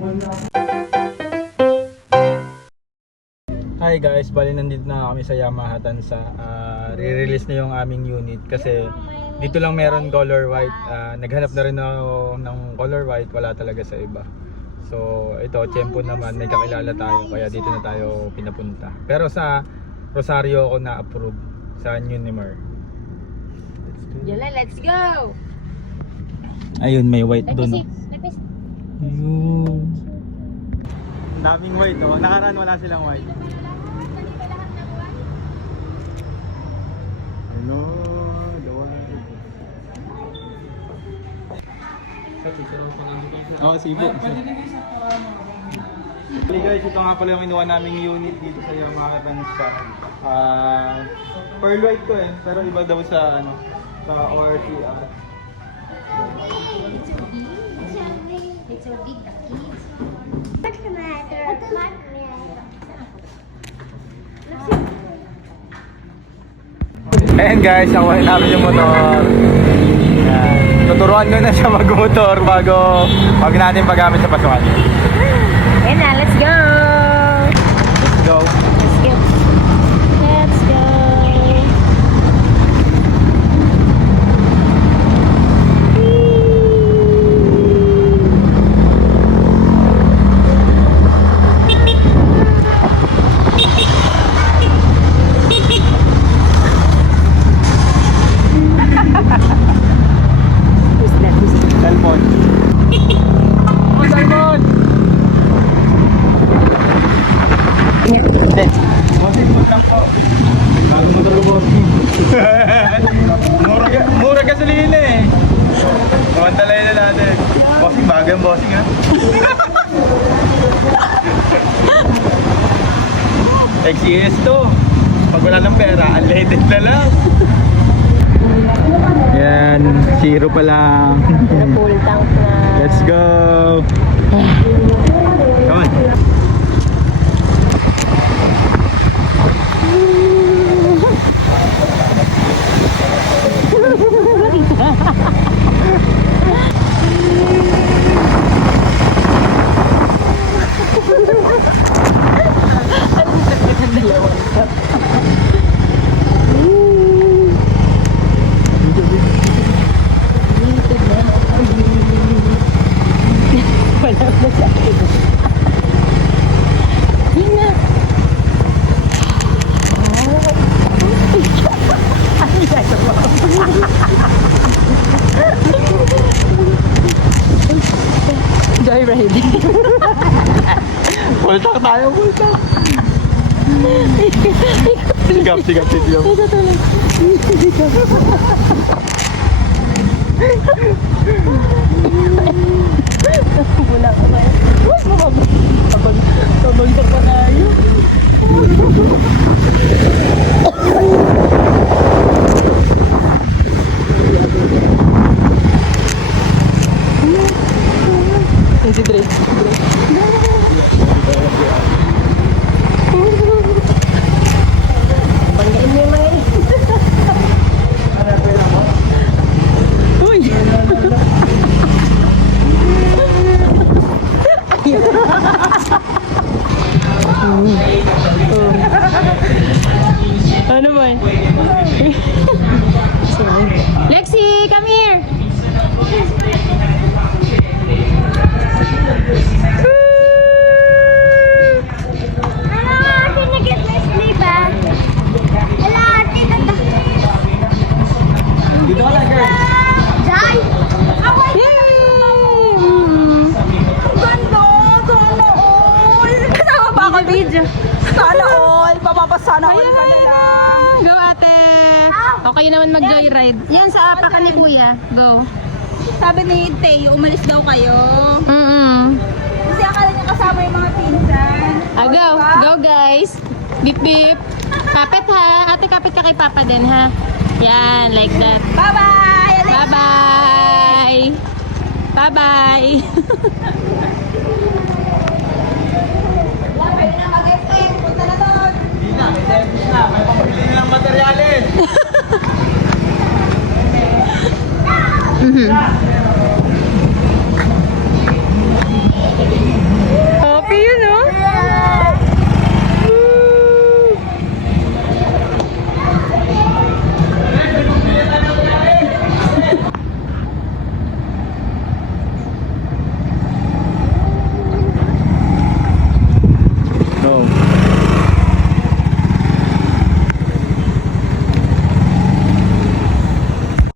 Hi guys, bali nandito na kami sa Yamaha Tansa. Re-release na yung aming unit kasi dito lang meron color white. Naghanap na rin ako ng color white, wala talaga sa iba. So ito, Tiempo naman, may kakilala tayo kaya dito na tayo pinapunta. Pero sa Rosario ako na-approve sa Unimar. Yala, let's go! Ayun, may white doon. Lapis. Ayun. Daming white, no? Nakaraan wala silang white. Ano? Oh, sige. Hey guys, ito nga pala yung kinuha naming unit dito sa Yamaha Tansa. Pearl white ko eh, pero iba daw sa ano, sa ORTR. It's so big, the kids. What's the matter? Ayan guys, nakuha namin yung motor. Ayan. Tuturuan ko na siya mag-motor bago natin paggamit sa pasukan. Ayan na, let's go! Let's go. Let's go. Let's go. Cellphone. Oh, cellphone! Hindi. Bossing mo lang po. Bago motor ko, bossing. Mura gasolina eh. Mamantalay na natin. Bossing, bagang bossing ha. XES to. Pag wala ng pera, unleaded na lang. Yan, zero pa lang. Full tank na. Let's go! Come on! Joyride. Full tank tayo, full tank! Sigap, sigap, sigap. Ito tuloy. Wala ka ba? Mas mabagsak pa tayo. Hindi Drake. Banggain mo yung mga uy! Ano ba? Lexi, come here! Hello, can you get my sleep bag? Hello, Dito ka lang, girl. Jai! Ako Yay! ganda! Sana all! Kasama ba ako video? Sana all! Papapasana all ka na lang! Go ate! Okay naman mag-joyride. Yan sa apakan ni kuya. Go. Sabi ni Teo, umalis daw kayo. Kasi akala niya kasama yung mga pinsan. Go. Go guys. Beep beep. Kapit ha. Ate kapit ka kay papa din ha. Yan, like that. Bye-bye! Bye-bye! Bye-bye! Pwede na mag-extend. Punta na doon. Hindi na, may service na. May pamabili na ng materyales.